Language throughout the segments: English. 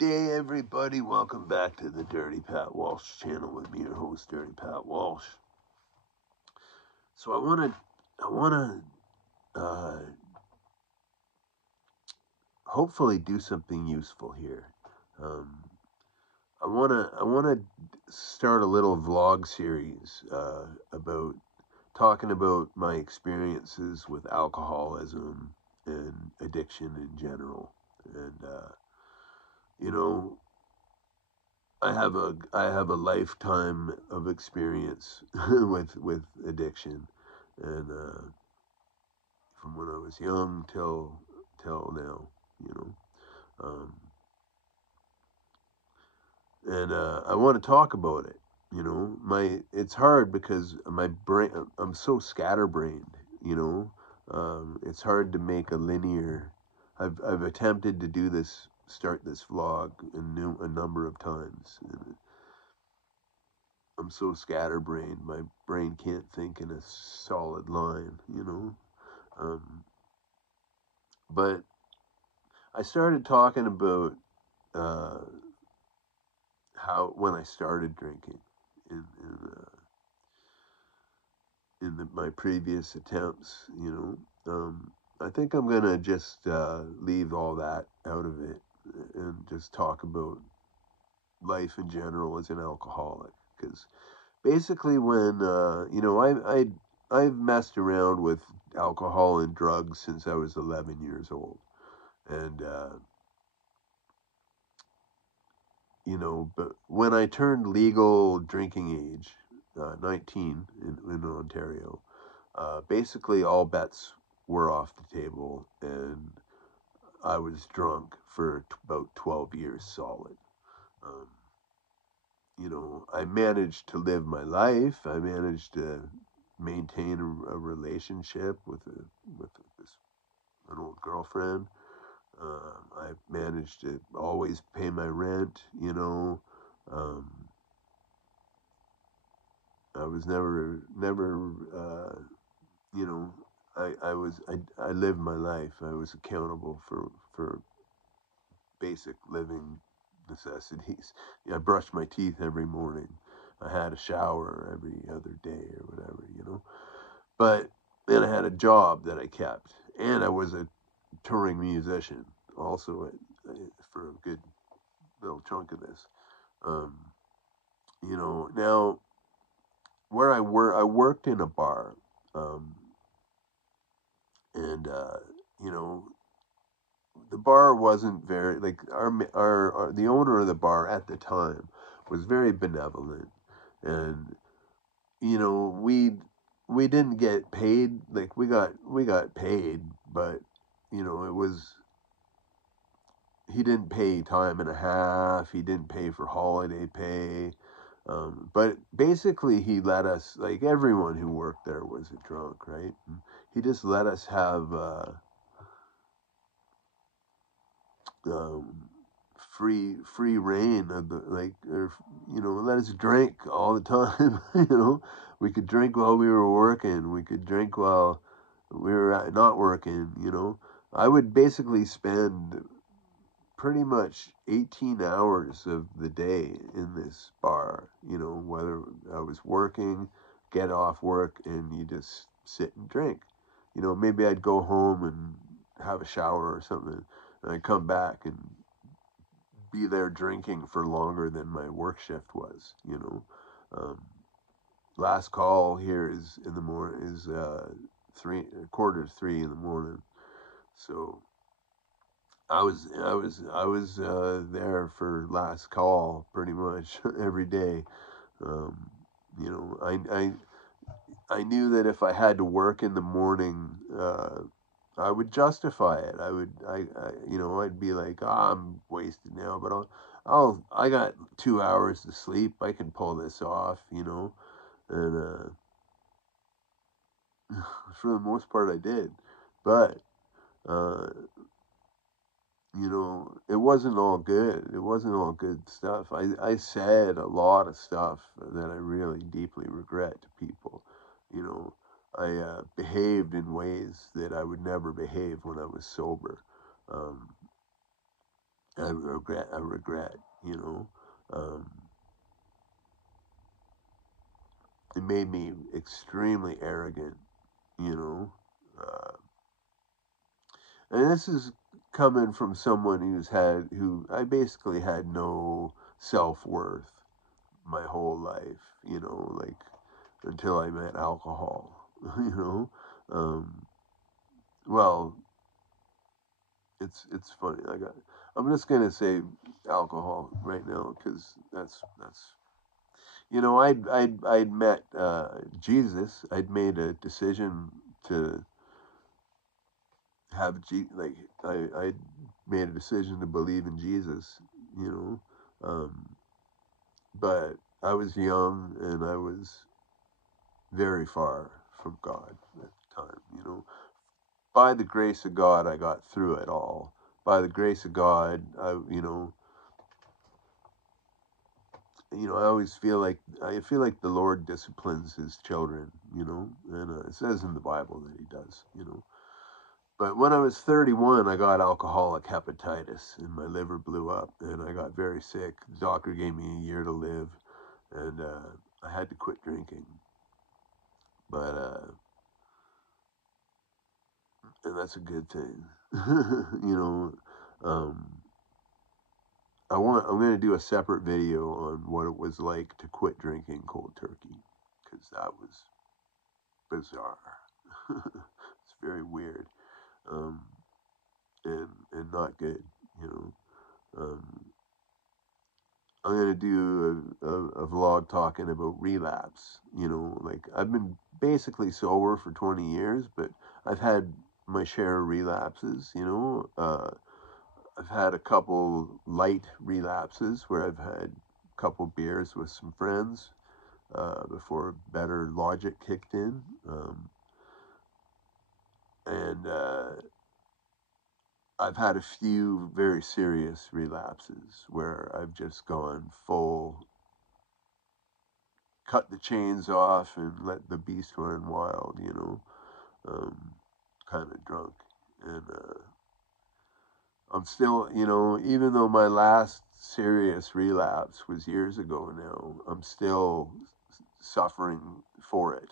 day, everybody. Welcome back to the Dirty Pat Walsh channel with me, your host, Dirty Pat Walsh. So I want to hopefully do something useful here. I want to start a little vlog series about talking about my experiences with alcoholism and addiction in general, and you know. I have a lifetime of experience with addiction, and from when I was young till now, you know, and I want to talk about it. You know, it's hard because my brain, I'm so scatterbrained. You know, it's hard to make a linear. I've attempted to do this, start this vlog a number of times. And I'm so scatterbrained, my brain can't think in a solid line, you know. But I started talking about how when I started drinking in my previous attempts, you know. I think I'm gonna just leave all that out of it and just talk about life in general as an alcoholic, because basically when you know, I've messed around with alcohol and drugs since I was 11 years old, and you know, but when I turned legal drinking age, 19 in Ontario, basically all bets were off the table, and I was drunk for about 12 years solid. Um, you know, I managed to live my life. I managed to maintain a relationship with an old girlfriend. I managed to always pay my rent. You know, um, I was never. You know, I lived my life. I was accountable for basic living necessities. I brushed my teeth every morning. I had a shower every other day or whatever, you know. But then I had a job that I kept, and I was a touring musician also for a good little chunk of this. Um, you know, now where I worked in a bar, um, and you know, the bar wasn't very like our the owner of the bar at the time was very benevolent, and you know, we didn't get paid. Like we got paid, but you know, it was, he didn't pay time and a half. He didn't pay for holiday pay. But basically, he let us, like everyone who worked there was a drunk, right? And he just let us have um, free reign of the, like, or, you know, let us drink all the time. You know, we could drink while we were working. We could drink while we were not working. You know, I would basically spend pretty much 18 hours of the day in this bar, you know, whether I was working, get off work, and you just sit and drink. You know, maybe I'd go home and have a shower or something, and I'd come back and be there drinking for longer than my work shift was, you know. Last call here is in the morning, is 3:45 in the morning. So I was there for last call pretty much every day. Um, you know, I knew that if I had to work in the morning, I would justify it. You know, I'd be like, I'm wasted now, but I got 2 hours to sleep. I can pull this off, you know, and for the most part, I did, but. Uh, you know, it wasn't all good. It wasn't all good stuff. I said a lot of stuff that I really deeply regret to people. You know, I behaved in ways that I would never behave when I was sober. Um, I regret, you know. Um, it made me extremely arrogant, you know. Uh, and this is coming from someone who I basically had no self worth my whole life, you know, like until I met alcohol, you know. Um, well, it's funny. I'm just gonna say alcohol right now because that's you know I'd met Jesus. I'd made a decision to like I made a decision to believe in Jesus, you know. But I was young and I was very far from God at the time, you know. By the grace of God, I got through it all. By the grace of God, I always I feel like the Lord disciplines His children, you know, and it says in the Bible that He does, you know. But when I was 31, I got alcoholic hepatitis, and my liver blew up, and I got very sick. The doctor gave me a year to live, and I had to quit drinking. But and that's a good thing, you know. Um, I'm going to do a separate video on what it was like to quit drinking cold turkey, because that was bizarre. It's very weird, um, and not good, you know. Um, I'm gonna do a vlog talking about relapse. You know, like I've been basically sober for 20 years, but I've had my share of relapses. You know, I've had a couple light relapses where I've had a couple beers with some friends before better logic kicked in, and I've had a few very serious relapses where I've just gone full, cut the chains off and let the beast run wild, you know, kind of drunk. And I'm still, you know, even though my last serious relapse was years ago now, I'm still suffering for it.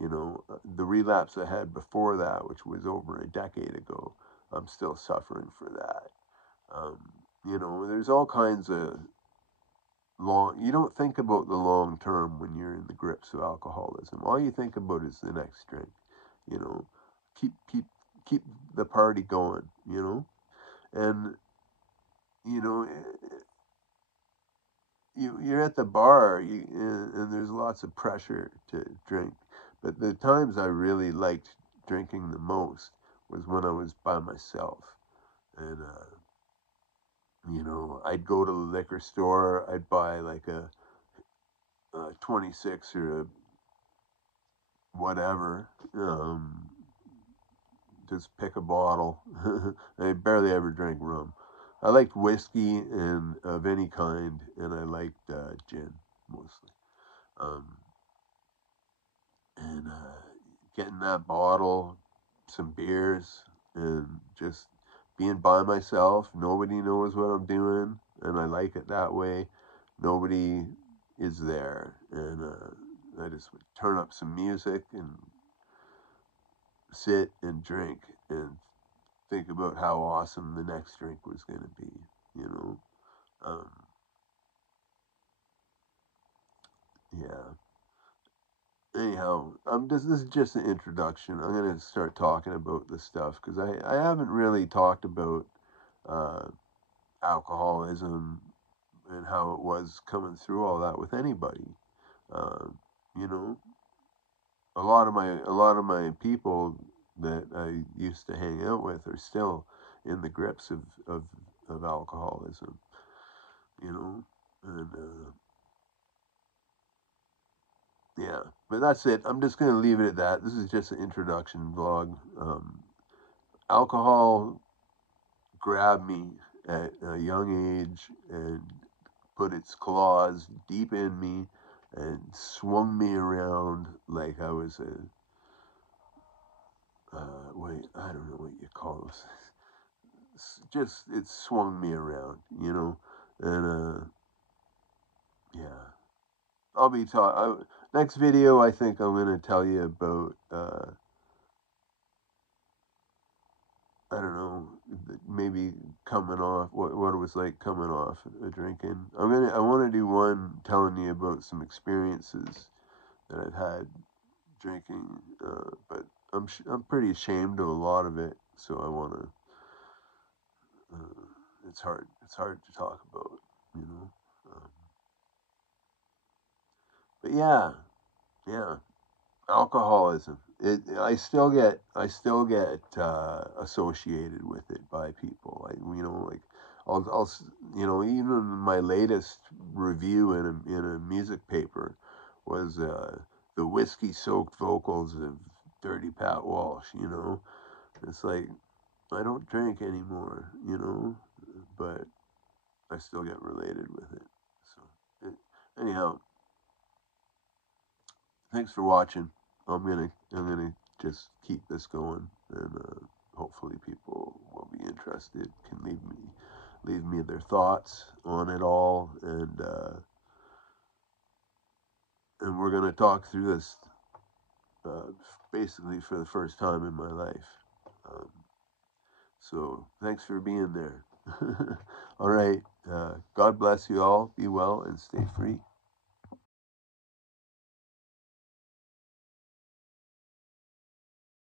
You know, the relapse I had before that, which was over a decade ago, I'm still suffering for that. Um, you know, there's all kinds of you don't think about the long term when you're in the grips of alcoholism. All you think about is the next drink, you know. Keep keep keep the party going, you know. And you know, you're at the bar, and there's lots of pressure to drink. But the times I really liked drinking the most was when I was by myself. And you know, I'd go to the liquor store, I'd buy like a 26 or a whatever. Just pick a bottle. I barely ever drank rum. I liked whiskey and of any kind, and I liked gin mostly. Um, and getting that bottle, some beers, and just being by myself. Nobody knows what I'm doing, and I like it that way. Nobody is there, and I just would turn up some music and sit and drink and think about how awesome the next drink was going to be, you know. Um, yeah. Anyhow, this is just an introduction. I'm going to start talking about this stuff because I haven't really talked about uh, alcoholism and how it was coming through all that with anybody. Um, you know, a lot of my people that I used to hang out with are still in the grips of alcoholism. You know, and yeah, but that's it. I'm just going to leave it at that. This is just an introduction vlog. Alcohol grabbed me at a young age and put its claws deep in me and swung me around like I was wait, I don't know what you call this. it swung me around, you know, and yeah. I'll be next video. I think I'm gonna tell you about I don't know, maybe coming off what it was like coming off drinking. I want to do one telling you about some experiences that I've had drinking, but I'm pretty ashamed of a lot of it, so I want to. It's hard to talk about, you know. Um, but yeah, yeah. Alcoholism. I still get associated with it by people. Like I'll even my latest review in a music paper was the whiskey soaked vocals of Dirty Pat Walsh. It's like I don't drink anymore. But I still get related with it. So anyhow, thanks for watching. I'm gonna just keep this going, and hopefully people will be interested. Can leave me their thoughts on it all, and we're gonna talk through this uh, basically for the first time in my life. Um, so thanks for being there. All right. God bless you all. Be well and stay free.